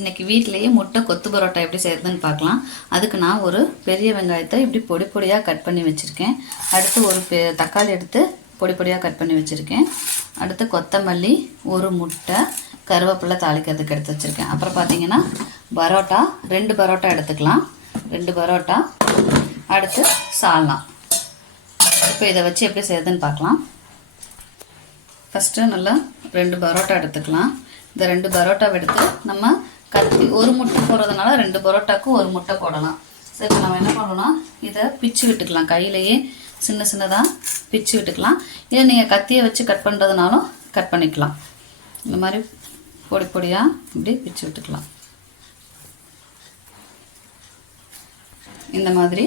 இன்னைக்கு வீட்டிலேயே முட்டை கொத்து பரோட்டா எப்படி செய்யறதுன்னு பார்க்கலாம். அதுக்கு நான் ஒரு பெரிய வெங்காயத்தை இப்படி பொடி பொடியாக கட் பண்ணி வச்சுருக்கேன். அடுத்து ஒரு தக்காளி எடுத்து பொடி பொடியாக கட் பண்ணி வச்சுருக்கேன். அடுத்து கொத்தமல்லி, ஒரு முட்டை, கருவேப்பிலை தாளிக்கிறதுக்கு எடுத்து வச்சுருக்கேன். அப்புறம் பார்த்தீங்கன்னா பரோட்டா 2 பரோட்டா எடுத்துக்கலாம். 2 பரோட்டா. அடுத்து சால்னா. இப்போ இதை வச்சு எப்படி செய்யறதுன்னு பார்க்கலாம். ஃபஸ்ட்டு நல்லா 2 பரோட்டா எடுத்துக்கலாம். இந்த 2 பரோட்டாவை எடுத்து நம்ம கத்தி ஒரு முட்டை போடுறதுனால 2 பரோட்டாவுக்கு ஒரு முட்டை போடலாம். சரி, நம்ம என்ன பண்ணலாம், இதை பிச்சு விட்டுக்கலாம். கையிலேயே சின்ன சின்னதாக பிச்சு விட்டுக்கலாம். இதை நீங்கள் கத்தியை வச்சு கட் பண்ணுறதுனாலும் கட் பண்ணிக்கலாம். இந்த மாதிரி பொடி பொடியாக இப்படி பிச்சு விட்டுக்கலாம். இந்த மாதிரி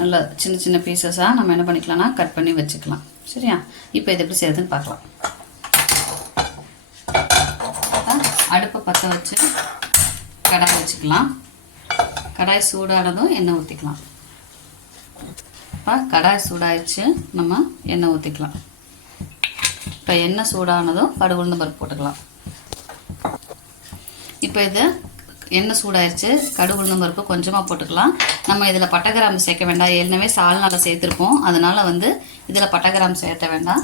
நல்லா சின்ன சின்ன பீசஸாக நம்ம என்ன பண்ணிக்கலாம்னா கட் பண்ணி வச்சுக்கலாம். சரியா? இப்போ இது எப்படி செய்யறதுன்னு பார்க்கலாம். அடுப்பை பற்ற வச்சு கடாய் வச்சுக்கலாம். கடாய் சூடானதும் எண்ணெய் ஊற்றிக்கலாம். இப்போ கடாய் சூடாயிடுச்சு, நம்ம எண்ணெய் ஊற்றிக்கலாம். இப்போ எண்ணெய் சூடானதும் கடுகு உளுந்தம் பருப்பு போட்டுக்கலாம். இப்போ இது எண்ணெய் சூடாயிடுச்சு, கடுகு உளுந்தம் பருப்பு கொஞ்சமாக போட்டுக்கலாம். நம்ம இதில் பட்டை கிராம்பு சேர்க்க வேண்டாம், ஏற்கனவே சால்னால சேர்த்துருப்போம். அதனால் இதில் பட்டை கிராம்பு சேர்த்த வேண்டாம்.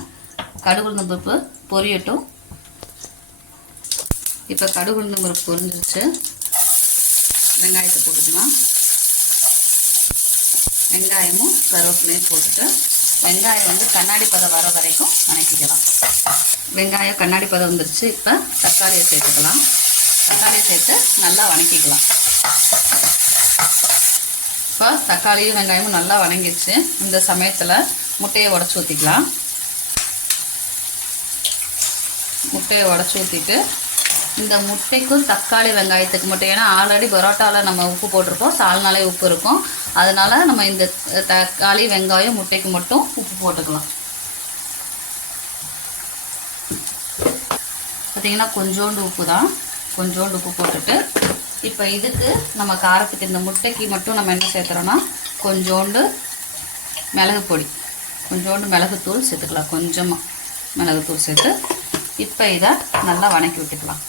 கடுகு உளுந்தம் பருப்பு பொரியட்டும். இப்போ கடுகு உளுந்தம் பருப்பு பொரிஞ்சிருச்சு, வெங்காயத்தை போட்டுக்கலாம். வெங்காயமும் கருவேப்பிலையும் போட்டுட்டு வெங்காயம் கண்ணாடி பதம் வர வரைக்கும் வணக்கிக்கலாம். வெங்காயம் கண்ணாடி பதம் வந்துருச்சு. இப்போ தக்காளியை சேர்த்துக்கலாம். தக்காளியை சேர்த்து நல்லா வணக்கிக்கலாம். இப்போ தக்காளியும் வெங்காயமும் நல்லா வணங்கிடுச்சு. இந்த சமயத்தில் முட்டையை உடச்சி ஊற்றிக்கலாம். முட்டையை உடச்சி ஊற்றிட்டு இந்த முட்டைக்கும் தக்காளி வெங்காயத்துக்கு மட்டும், ஏன்னா ஆல்ரெடி பரோட்டாவில் நம்ம உப்பு போட்டிருப்போம், சால்னாலே உப்பு இருக்கும். அதனால் நம்ம இந்த தக்காளி வெங்காயம் முட்டைக்கு மட்டும் உப்பு போட்டுக்கலாம். பார்த்திங்கன்னா கொஞ்சோண்டு உப்பு தான், கொஞ்சோண்டு உப்பு போட்டுட்டு இப்போ இதுக்கு நம்ம காரத்துக்கு இந்த முட்டைக்கு மட்டும் நம்ம என்ன சேர்த்துறோன்னா கொஞ்சோண்டு மிளகு பொடி, கொஞ்சோண்டு மிளகுத்தூள் சேர்த்துக்கலாம். கொஞ்சமாக மிளகுத்தூள் சேர்த்து இப்போ இதை நல்லா வணக்கி விட்டுக்கலாம்.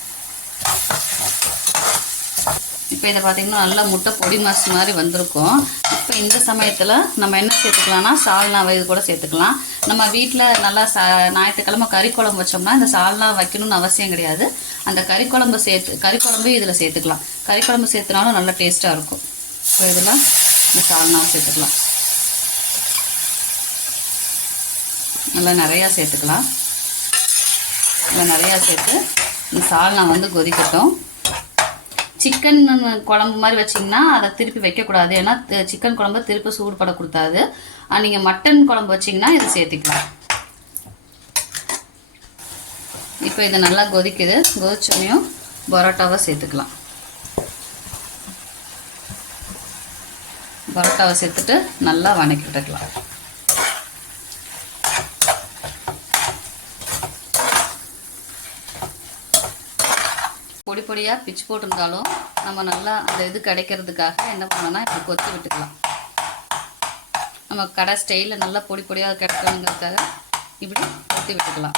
இப்போ இதை பார்த்திங்கன்னா நல்லா முட்டை பொடி மாசு மாதிரி வந்திருக்கும். இப்போ இந்த சமயத்தில் நம்ம என்ன சேர்த்துக்கலாம்னா சால்னா இது கூட சேர்த்துக்கலாம். நம்ம வீட்டில் நல்லா ஞாயிற்றுக்கிழமை கறி குழம்பு வச்சோம்னா இந்த சால்னா வைக்கணும்னு அவசியம் கிடையாது. அந்த கறி குழம்பு இதில் சேர்த்துக்கலாம். கறி குழம்பு சேர்த்துனாலும் நல்லா டேஸ்ட்டாக இருக்கும். இப்போ இதில் இந்த சால்னாவை சேர்த்துக்கலாம். நல்லா நிறையா சேர்த்துக்கலாம். நல்லா நிறையா சேர்த்து இந்த சால்னா கொதிக்கட்டும். சிக்கன் குழம்பு மாதிரி வச்சிங்கன்னா அதை திருப்பி வைக்கக்கூடாது, ஏன்னா சிக்கன் குழம்பு திருப்பி சூடுபட கொடுத்தாது. நீங்கள் மட்டன் குழம்பு வச்சிங்கன்னா இதை சேர்த்துக்கலாம். இப்போ இது நல்லா கொதிக்குது. கொதிச்சோனையும் பரோட்டாவை சேர்த்துக்கலாம். பரோட்டாவை சேர்த்துட்டு நல்லா வணக்கிட்டுக்கலாம். பொடி பொடியாக பிச்சு போட்டிருந்தாலும் நம்ம நல்லா அந்த இது கிடைக்கிறதுக்காக என்ன பண்ணோன்னா இப்படி கொத்தி விட்டுக்கலாம். நம்ம கடை ஸ்டைலில் நல்லா பொடி பொடியாக கிடைக்கணுங்கிறதுக்காக இப்படி கொத்தி விட்டுக்கலாம்.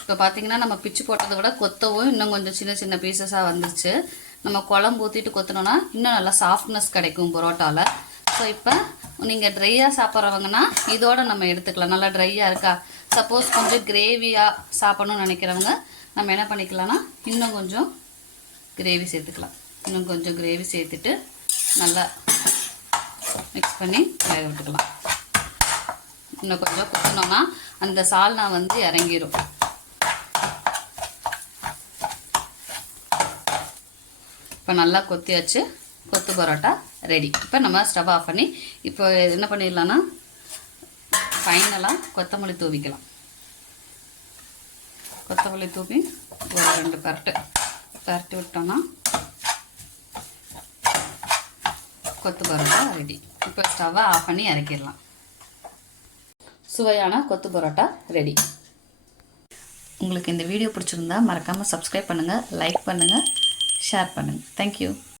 இப்போ பார்த்திங்கன்னா நம்ம பிச்சு போட்டதை விட கொத்தவும் இன்னும் கொஞ்சம் சின்ன சின்ன பீசஸாக வந்துருச்சு. நம்ம குழம்பு ஊற்றிட்டு கொத்தினோன்னா இன்னும் நல்லா சாஃப்ட்னஸ் கிடைக்கும் பரோட்டாவில். ஸோ இப்போ நீங்கள் ட்ரையாக சாப்பிட்றவங்கன்னா இதோடு நம்ம எடுத்துக்கலாம். நல்லா ட்ரையாக இருக்கா, சப்போஸ் கொஞ்சம் கிரேவியாக சாப்பிட்ணுன்னு நினைக்கிறவங்க நம்ம என்ன பண்ணிக்கலாம்னா இன்னும் கொஞ்சம் கிரேவி சேர்த்துக்கலாம். இன்னும் கொஞ்சம் கிரேவி சேர்த்துட்டு நல்லா மிக்ஸ் பண்ணி வேக விட்டுக்கலாம். இன்னும் கொஞ்சம் கொத்தினோன்னா அந்த சால்னா இறங்கிடும். இப்போ நல்லா கொத்தியாச்சு. கொத்து பரோட்டா ரெடி. இப்போ நம்ம ஸ்டவ் ஆஃப் பண்ணி இப்போ என்ன பண்ணிடலான்னா ஃபைனலாக கொத்தமல்லி தூவிக்கலாம். கொத்தமல்லி தூவி ஒரு 2 பரட்டு விட்டோன்னா கொத்து பரோட்டா ரெடி. இப்போ ஸ்டவ்வை ஆஃப் பண்ணி இறக்கிடலாம். சுவையான கொத்து பரோட்டா ரெடி. உங்களுக்கு இந்த வீடியோ பிடிச்சிருந்தா மறக்காமல் சப்ஸ்கிரைப் பண்ணுங்கள், லைக் பண்ணுங்கள், ஷேர் பண்ணுங்கள். தேங்க்யூ.